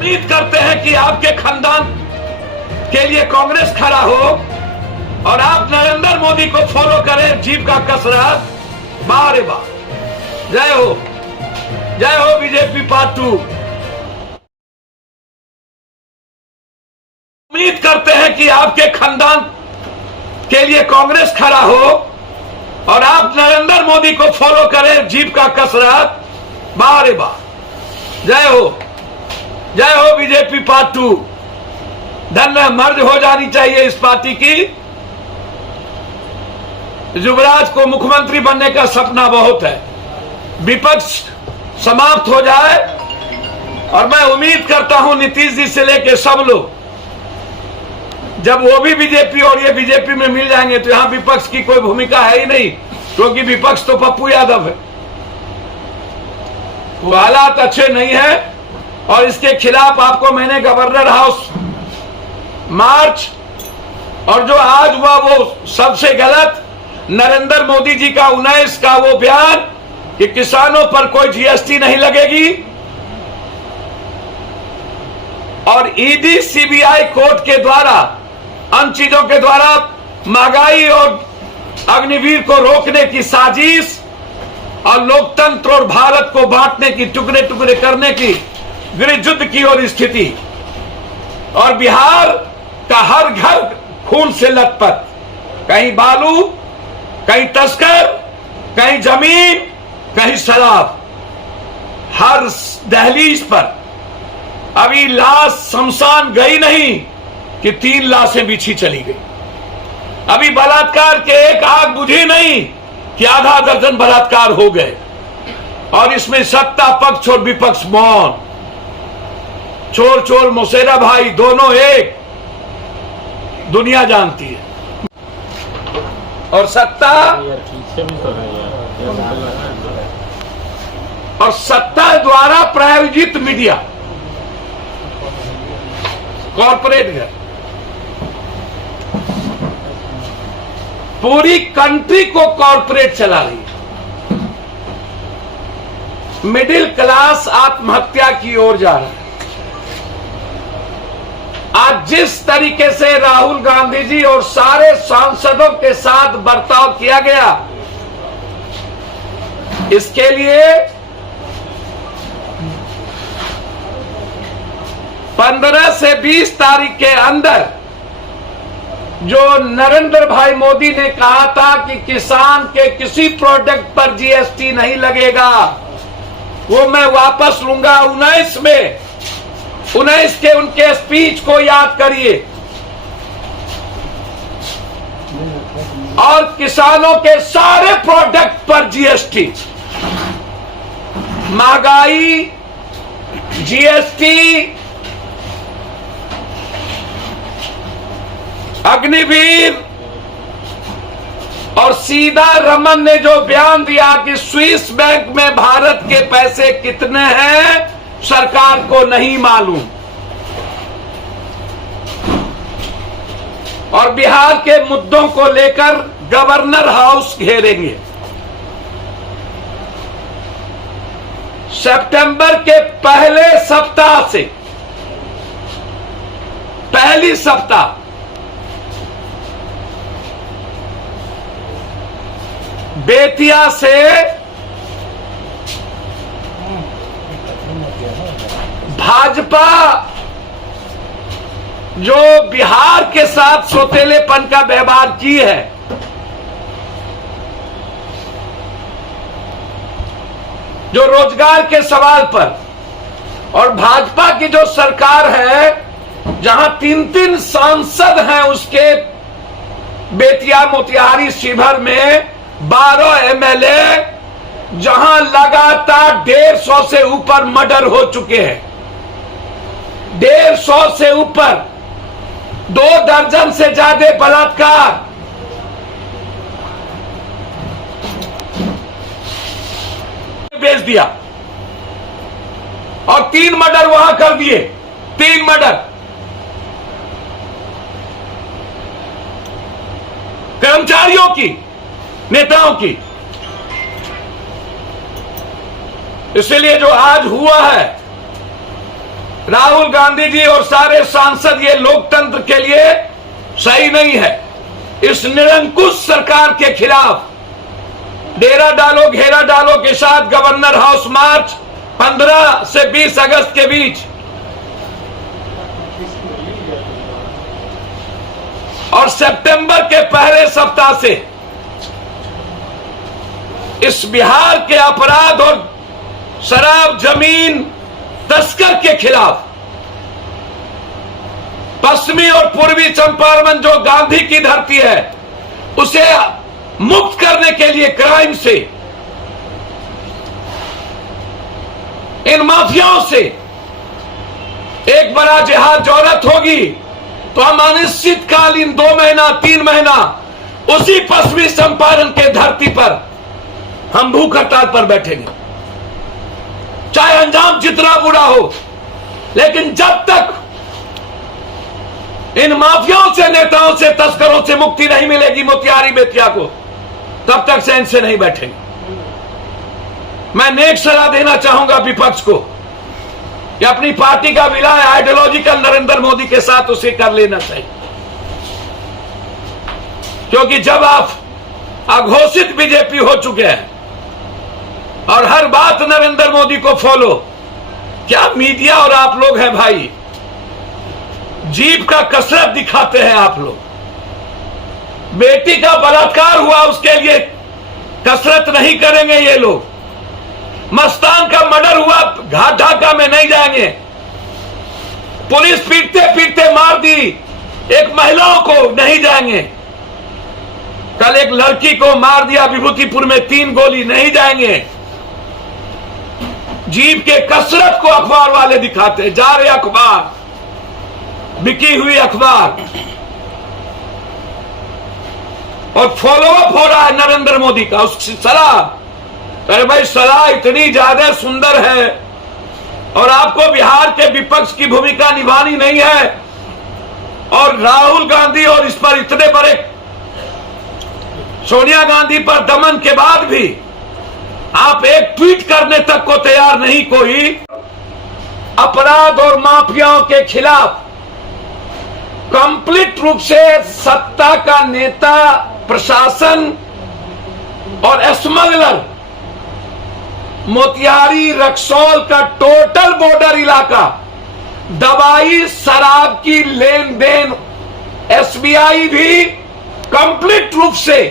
उम्मीद करते हैं कि आपके खानदान के लिए कांग्रेस खड़ा हो और आप नरेंद्र मोदी को फॉलो करें। जीप का कसरत बारे बार। जय हो बीजेपी पार्ट 2। उम्मीद करते हैं कि आपके खानदान के लिए कांग्रेस खड़ा हो और आप नरेंद्र मोदी को फॉलो करें। जीप का कसरत बारे बार। जय हो बीजेपी पार्ट 2। धन्य मर्ज हो जानी चाहिए इस पार्टी की। युवराज को मुख्यमंत्री बनने का सपना बहुत है। विपक्ष समाप्त हो जाए और मैं उम्मीद करता हूं नीतीश जी से लेकर सब लोग, जब वो भी बीजेपी और ये बीजेपी में मिल जाएंगे तो यहां विपक्ष की कोई भूमिका है ही नहीं, क्योंकि विपक्ष तो पप्पू यादव है। वो हालात अच्छे नहीं है और इसके खिलाफ आपको मैंने गवर्नर हाउस मार्च और जो आज हुआ वो सबसे गलत, नरेंद्र मोदी जी का 19 का वो बयान कि किसानों पर कोई जीएसटी नहीं लगेगी और ईडी सीबीआई कोर्ट के द्वारा अन्य चीजों के द्वारा महंगाई और अग्निवीर को रोकने की साजिश और लोकतंत्र और भारत को बांटने की, टुकड़े टुकड़े करने की गृह युद्ध की ओर स्थिति, और बिहार का हर घर खून से लथपथ, कहीं बालू, कहीं तस्कर, कहीं जमीन, कहीं शराब, हर दहलीज पर अभी लाश शमशान गई नहीं कि 3 लाशें बिछी चली गई। अभी बलात्कार के एक आग बुझी नहीं कि आधा दर्जन बलात्कार हो गए, और इसमें सत्ता पक्ष और विपक्ष मौन। चोर चोर मौसेरा भाई दोनों एक, दुनिया जानती है। और सत्ता द्वारा प्रायोजित मीडिया, कॉर्पोरेट घर, पूरी कंट्री को कॉर्पोरेट चला रही है। मिडिल क्लास आत्महत्या की ओर जा रहा है। आज जिस तरीके से राहुल गांधी जी और सारे सांसदों के साथ बर्ताव किया गया, इसके लिए 15 से 20 तारीख के अंदर जो नरेंद्र भाई मोदी ने कहा था कि किसान के किसी प्रोडक्ट पर जीएसटी नहीं लगेगा, वो मैं वापस लूंगा। 19 के उनके स्पीच को याद करिए, और किसानों के सारे प्रोडक्ट पर जीएसटी, महंगाई, जीएसटी, अग्निवीर, और सीधा रमन ने जो बयान दिया कि स्विस बैंक में भारत के पैसे कितने हैं सरकार को नहीं मालूम, और बिहार के मुद्दों को लेकर गवर्नर हाउस घेरेंगे। सितंबर के पहले सप्ताह से, पहली सप्ताह बेतिया से भाजपा जो बिहार के साथ सौतेलेपन का व्यवहार की है, जो रोजगार के सवाल पर, और भाजपा की जो सरकार है जहां 3-3 सांसद हैं, उसके बेतिया, मोतिहारी, शिवहर में 12 एमएलए, जहां लगातार 150 से ऊपर मर्डर हो चुके हैं, 150 से ऊपर, 2 दर्जन से ज्यादा बलात्कार, बेच दिया, और 3 मर्डर वहां कर दिए। 3 मर्डर कर्मचारियों की, नेताओं की। इसलिए जो आज हुआ है, राहुल गांधी जी और सारे सांसद, ये लोकतंत्र के लिए सही नहीं है। इस निरंकुश सरकार के खिलाफ डेरा डालो घेरा डालो के साथ गवर्नर हाउस मार्च 15 से 20 अगस्त के बीच और सितंबर के पहले सप्ताह से इस बिहार के अपराध और शराब जमीन तस्कर के खिलाफ पश्चिमी और पूर्वी चंपारण जो गांधी की धरती है उसे मुक्त करने के लिए क्राइम से, इन माफियाओं से एक बड़ा जिहाद जौरत होगी तो हम अनिश्चितकालीन 2 महीना 3 महीना उसी पश्चिमी चंपारण के धरती पर हम भूख हड़ताल पर बैठेंगे, चाहे अंजाम जितना बुरा हो। लेकिन जब तक इन माफियाओं से, नेताओं से, तस्करों से मुक्ति नहीं मिलेगी मोतिहारी बेतिया को, तब तक चैन से नहीं बैठेंगे। मैं नेक सलाह देना चाहूंगा विपक्ष को कि अपनी पार्टी का विलय आइडियोलॉजिकल नरेंद्र मोदी के साथ उसे कर लेना चाहिए, क्योंकि जब आप अघोषित बीजेपी हो चुके हैं और हर बात नरेंद्र मोदी को फॉलो, क्या मीडिया और आप लोग हैं भाई, जीप का कसरत दिखाते हैं आप लोग। बेटी का बलात्कार हुआ उसके लिए कसरत नहीं करेंगे ये लोग। मस्तान का मर्डर हुआ घाट ढाका में नहीं जाएंगे। पुलिस पीटते पीटते मार दी एक महिलाओं को नहीं जाएंगे। कल एक लड़की को मार दिया विभूतिपुर में 3 गोली, नहीं जाएंगे। जीप के कसरत को अखबार वाले दिखाते, जा रहे अखबार, बिकी हुई अखबार, और फॉलोअप हो रहा है नरेंद्र मोदी का उसकी सलाह। अरे भाई सलाह इतनी ज्यादा सुंदर है और आपको बिहार के विपक्ष की भूमिका निभानी नहीं है, और राहुल गांधी और इस पर इतने बड़े सोनिया गांधी पर दमन के बाद भी आप एक ट्वीट करने तक को तैयार नहीं। कोई अपराध और माफियाओं के खिलाफ कंप्लीट रूप से सत्ता का नेता, प्रशासन और स्मगलर मोतिहारी रक्सौल का टोटल बॉर्डर इलाका दवाई शराब की लेन देन, एसबीआई भी कंप्लीट रूप से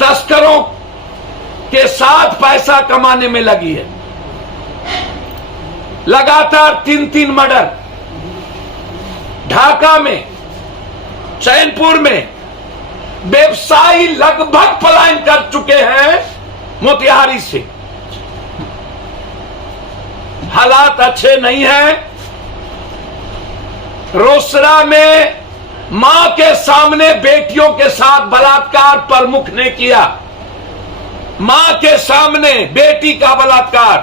तस्करों के साथ पैसा कमाने में लगी है। लगातार 3-3 मर्डर ढाका में, चैनपुर में, व्यवसायी लगभग पलायन कर चुके हैं मोतिहारी से। हालात अच्छे नहीं हैं। रोसड़ा में मां के सामने बेटियों के साथ बलात्कार प्रमुख ने किया। मां के सामने बेटी का बलात्कार।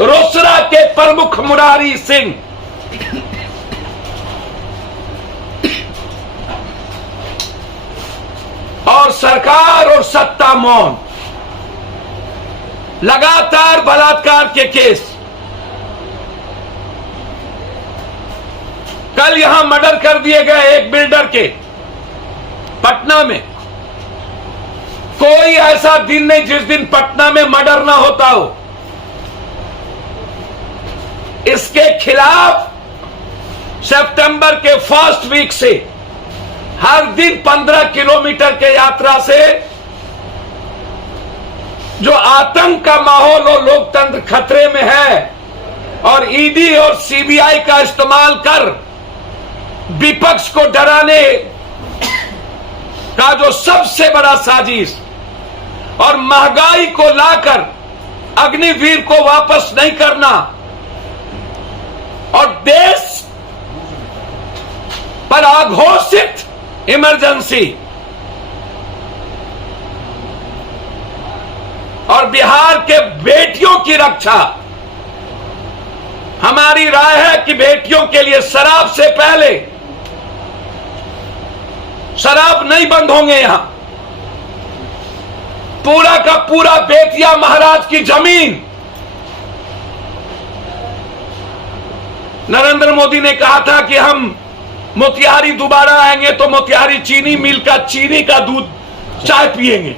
रोसड़ा के प्रमुख मुरारी सिंह और सरकार और सत्ता मौन। लगातार बलात्कार के केस। कल यहां मर्डर कर दिए गए एक बिल्डर के पटना में। कोई ऐसा दिन नहीं जिस दिन पटना में मर्डर ना होता हो। इसके खिलाफ सितंबर के फर्स्ट वीक से हर दिन 15 किलोमीटर के यात्रा से जो आतंक का माहौल और लोकतंत्र खतरे में है, और ईडी और सीबीआई का इस्तेमाल कर विपक्ष को डराने का जो सबसे बड़ा साजिश, और महंगाई को लाकर अग्निवीर को वापस नहीं करना, और देश पर अघोषित इमरजेंसी, और बिहार के बेटियों की रक्षा। हमारी राय है कि बेटियों के लिए शराब से पहले, शराब नहीं बंद होंगे यहां। पूरा का पूरा बेतिया महाराज की जमीन नरेंद्र मोदी ने कहा था कि हम मोतिहारी दोबारा आएंगे तो मोतिहारी चीनी मिल का चीनी का दूध चाय पिएंगे।